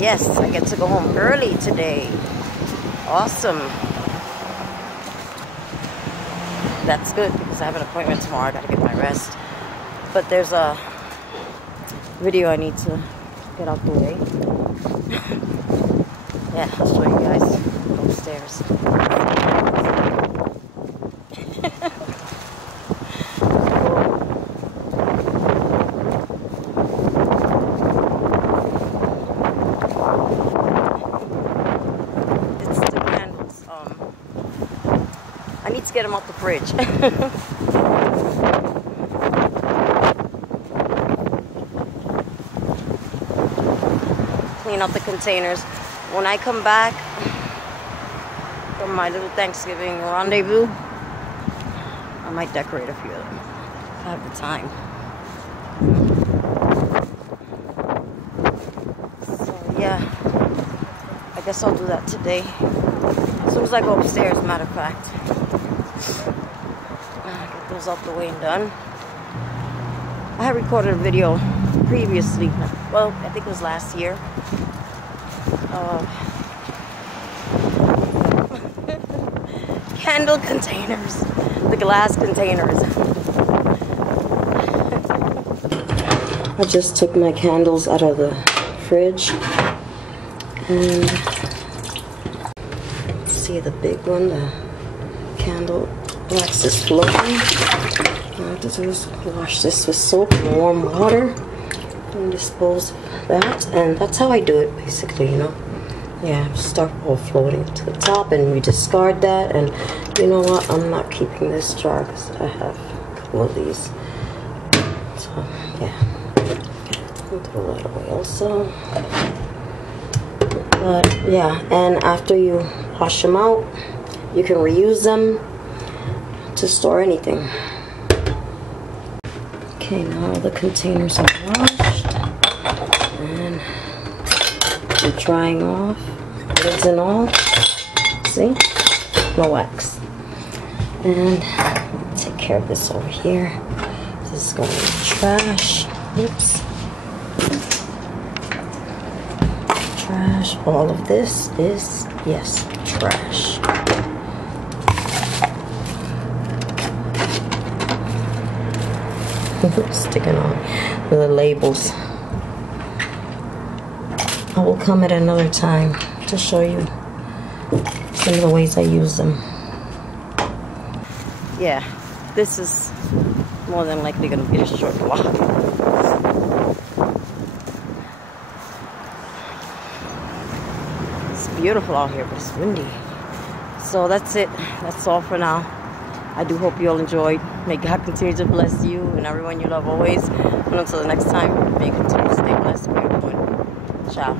Yes, I get to go home early today. Awesome. That's good because I have an appointment tomorrow. I gotta get my rest. But there's a video I need to get out the way. Yeah, I'll show you guys upstairs. It's the candles. I need to get them out the fridge. Clean out the containers. When I come back from my little Thanksgiving rendezvous, I might decorate a few of them if I have the time. So yeah, I guess I'll do that today. As soon as I go upstairs, matter of fact. Get those out the way and done. I had recorded a video previously, well, I think it was last year. Candle containers, the glass containers. I just took my candles out of the fridge and see the big one, the candle wax is floating. I have to just wash this with soap and warm water and dispose of that, and that's how I do it basically, you know. Yeah, stuff all floating to the top, and we discard that. And you know what? I'm not keeping this jar because I have a couple of these. So yeah, I'll throw that away also. But yeah, and after you wash them out, you can reuse them to store anything. Okay, now all the containers are washed and they're drying off, lids and all. See? No wax. And take care of this over here. This is going in the trash. Oops. Trash. All of this is, yes, trash. Sticking on the labels. I will come at another time to show you some of the ways I use them. Yeah, this is more than likely going to be a short vlog. It's beautiful out here, but it's windy. So that's it. That's all for now. I do hope you all enjoyed. May God continue to bless you and everyone you love always. And until the next time, may you continue to stay blessed. Ciao.